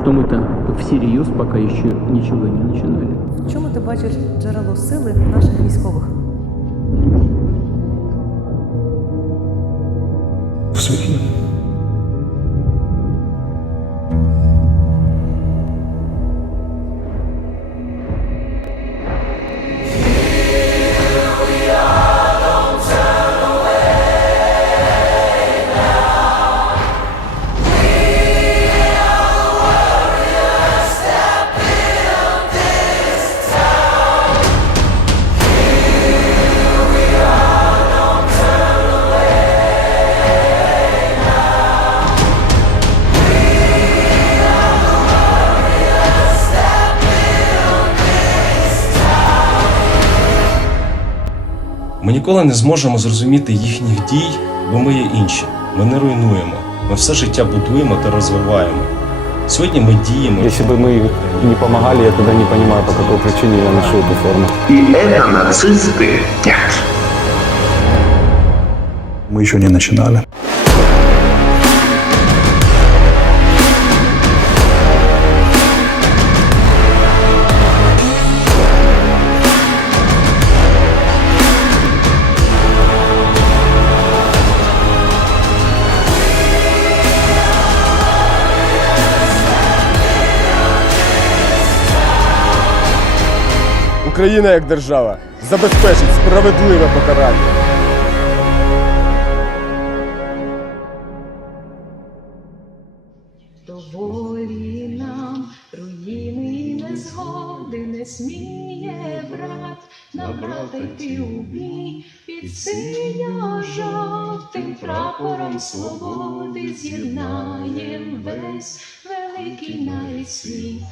что мы-то всерьез пока еще ничего не начинали. В чому ти бачиш джерело сили наших військових? в світлі. Ми ніколи не зможемо зрозуміти їхніх дій, бо ми є інші. Ми не руйнуємо. Ми все життя будуємо та розвиваємо. Сьогодні ми діємо. Если бы мы не помогали, я тогда не понимаю, по какой причине я ношу эту форму. И это нацисты? Нет. Мы еще не начинали. Україна як держава забезпечить справедливе покарання. Доволі нам руїни незгоди не сміє брат на йти у бій під прапором свободи з'єднаєм весь великий навіть світ.